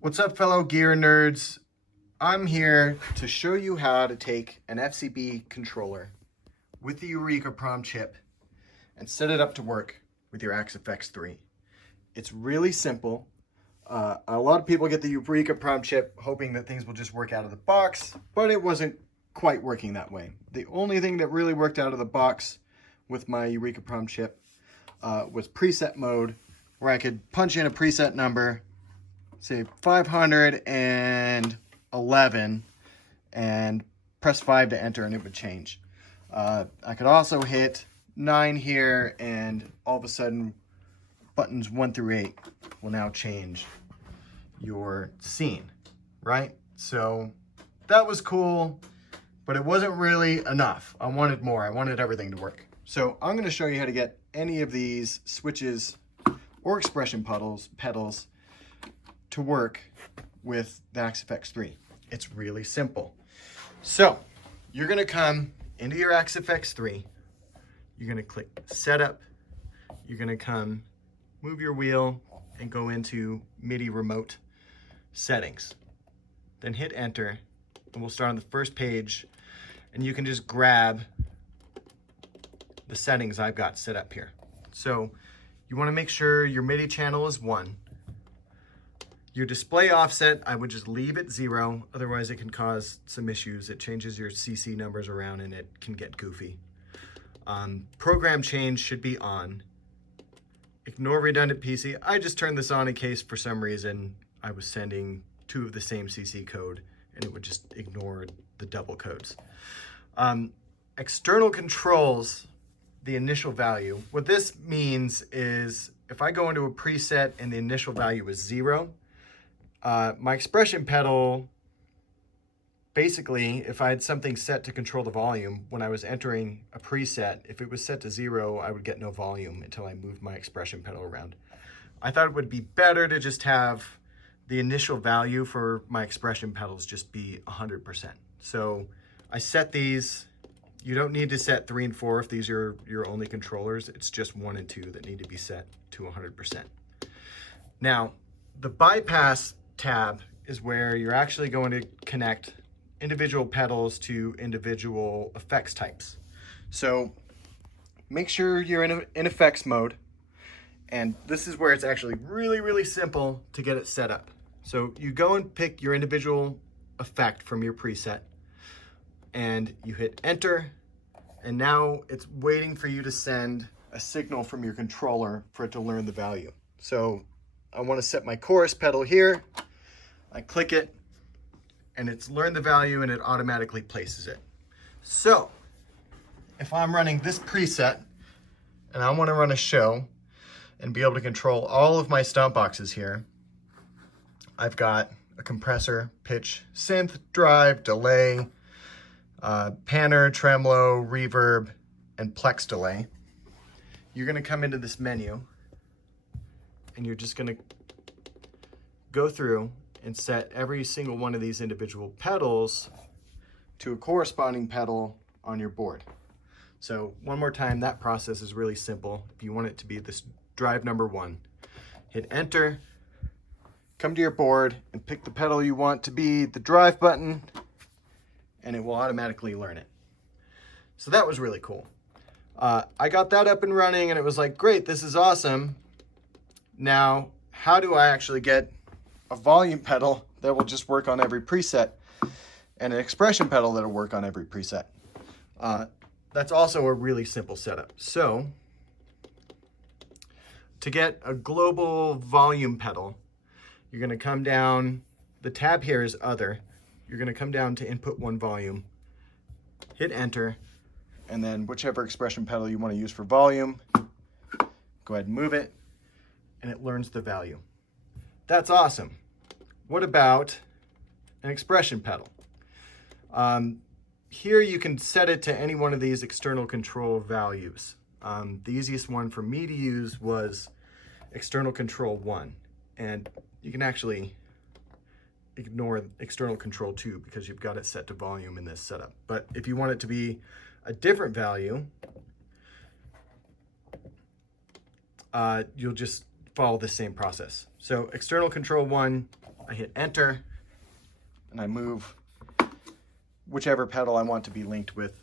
What's up, fellow gear nerds? I'm here to show you how to take an FCB controller with the Eureka Prom chip and set it up to work with your AxeFX III. It's really simple. A lot of people get the Eureka Prom chip hoping that things will just work out of the box, but it wasn't quite working that way. The only thing that really worked out of the box with my Eureka Prom chip was preset mode, where I could punch in a preset number, say 511, and press 5 to enter and it would change. I could also hit 9 here and all of a sudden buttons 1 through 8 will now change your scene, right? So that was cool, but it wasn't really enough. I wanted more. I wanted everything to work. So I'm going to show you how to get any of these switches or expression pedals to work with the AxeFX III. It's really simple. So you're going to come into your AxeFX III. You're going to click Setup. You're going to come move your wheel and go into MIDI remote settings. Then hit enter and we'll start on the first page, and you can just grab the settings I've got set up here. So you want to make sure your MIDI channel is 1. Your display offset, I would just leave it 0, otherwise it can cause some issues. It changes your CC numbers around and it can get goofy. Program change should be on. Ignore redundant PC. I just turned this on in case for some reason I was sending 2 of the same CC code and it would just ignore the double codes. External controls, the initial value. What this means is if I go into a preset and the initial value is 0, my expression pedal, basically, if I had something set to control the volume, when I was entering a preset, if it was set to 0, I would get no volume until I moved my expression pedal around. I thought it would be better to just have the initial value for my expression pedals just be 100%. So I set these. You don't need to set 3 and 4 if these are your only controllers. It's just 1 and 2 that need to be set to 100%. Now, the bypass tab is where you're actually going to connect individual pedals to individual effects types. So make sure you're in effects mode, and this is where it's actually really simple to get it set up. So you go and pick your individual effect from your preset, and you hit enter, and now it's waiting for you to send a signal from your controller for it to learn the value. So I want to set my chorus pedal here. I click it, and it's learned the value, and it automatically places it. So if I'm running this preset, and I want to run a show and be able to control all of my stomp boxes here, I've got a compressor, pitch, synth, drive, delay, panner, tremolo, reverb, and plex delay. You're going to come into this menu, and you're just going to go through and set every single one of these individual pedals to a corresponding pedal on your board. So one more time, that process is really simple. If you want it to be this drive number 1, hit enter, come to your board and pick the pedal you want to be the drive button, and it will automatically learn it. So that was really cool. I got that up and running, and it was like, great, this is awesome. Now, how do I actually get a volume pedal that will just work on every preset and an expression pedal that'll work on every preset? That's also a really simple setup. So to get a global volume pedal, you're going to come down, the tab here is other. You're going to come down to input 1 volume, hit enter, and then whichever expression pedal you want to use for volume, go ahead and move it, and it learns the value. That's awesome. What about an expression pedal? Here you can set it to any one of these external control values. The easiest one for me to use was external control 1, and you can actually ignore external control 2 because you've got it set to volume in this setup. But if you want it to be a different value, you'll just follow the same process. So external control 1, I hit enter, and I move whichever pedal I want to be linked with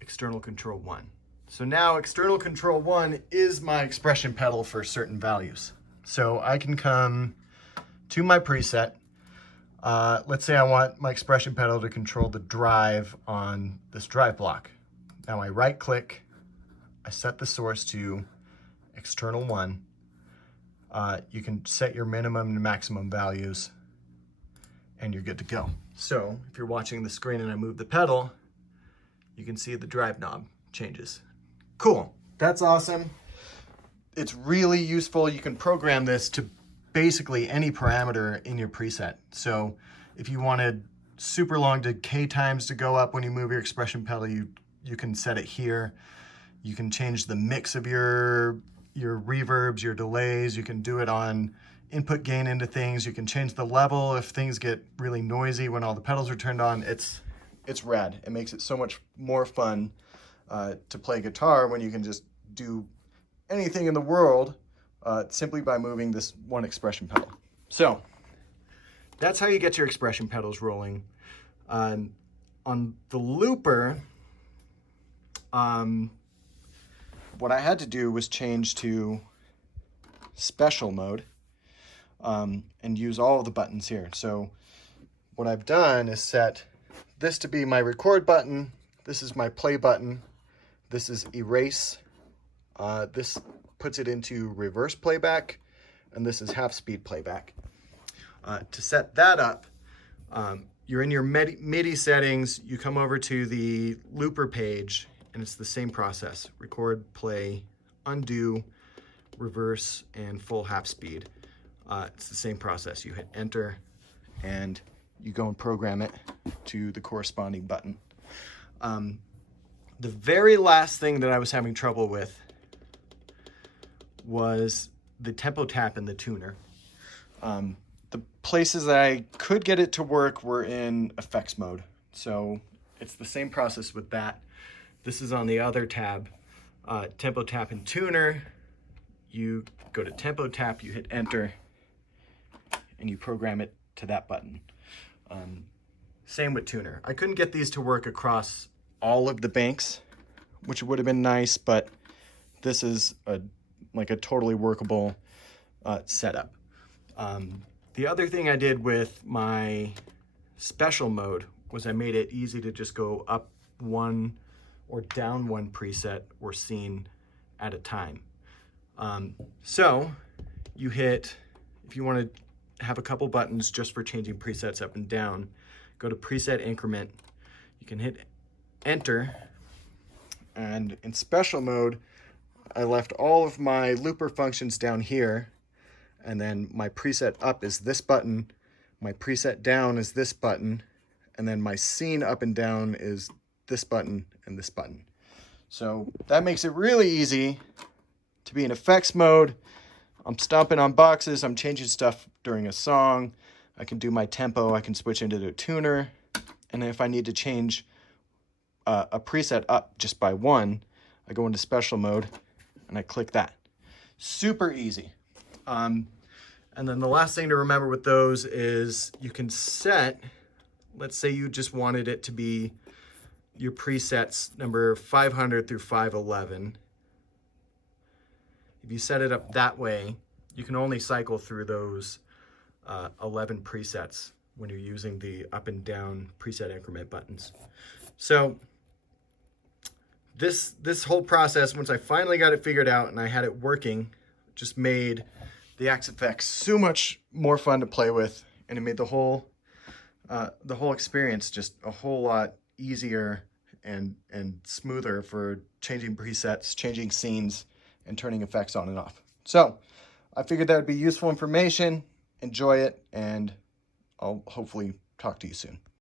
external control 1. So now external control 1 is my expression pedal for certain values. So I can come to my preset. Let's say I want my expression pedal to control the drive on this drive block. Now I right click, I set the source to external 1. You can set your minimum and maximum values and you're good to go. So if you're watching the screen and I move the pedal, you can see the drive knob changes. Cool, that's awesome. It's really useful. You can program this to basically any parameter in your preset. So if you wanted super long decay times to go up when you move your expression pedal, you can set it here. You can change the mix of your reverbs, your delays. You can do it on input gain into things. You can change the level if things get really noisy when all the pedals are turned on. It's rad. It makes it so much more fun to play guitar when you can just do anything in the world simply by moving this one expression pedal. So that's how you get your expression pedals rolling. On the looper, what I had to do was change to special mode and use all of the buttons here. So what I've done is set this to be my record button. This is my play button. This is erase. This puts it into reverse playback, and this is half speed playback. To set that up, you're in your MIDI settings, you come over to the looper page, and it's the same process. Record, play, undo, reverse, and full half speed. It's the same process. You hit enter, and you go and program it to the corresponding button. The very last thing that I was having trouble with was the tempo tap in the tuner. The places that I could get it to work were in effects mode. So it's the same process with that. This is on the other tab, tempo tap in tuner. You go to tempo tap, you hit enter, and you program it to that button. Same with tuner. I couldn't get these to work across all of the banks, which would have been nice, but this is like a totally workable setup. The other thing I did with my special mode was I made it easy to just go up one or down one preset or scene at a time. So you hit, if you want to have a couple buttons just for changing presets up and down, go to preset increment. You can hit enter, and in special mode, I left all of my looper functions down here, and then my preset up is this button, my preset down is this button, and then my scene up and down is this button and this button. So that makes it really easy to be in effects mode. I'm stomping on boxes, I'm changing stuff during a song, I can do my tempo, I can switch into the tuner, and if I need to change a preset up just by one, I go into special mode and I click that. Super easy. And then the last thing to remember with those is you can set, let's say you just wanted it to be your presets number 500 through 511. If you set it up that way, you can only cycle through those 11 presets when you're using the up and down preset increment buttons. So this whole process, once I finally got it figured out and I had it working, just made the AxeFX so much more fun to play with, and it made the whole experience just a whole lot easier and smoother for changing presets, changing scenes, and turning effects on and off. So I figured that would be useful information. Enjoy it, and I'll hopefully talk to you soon.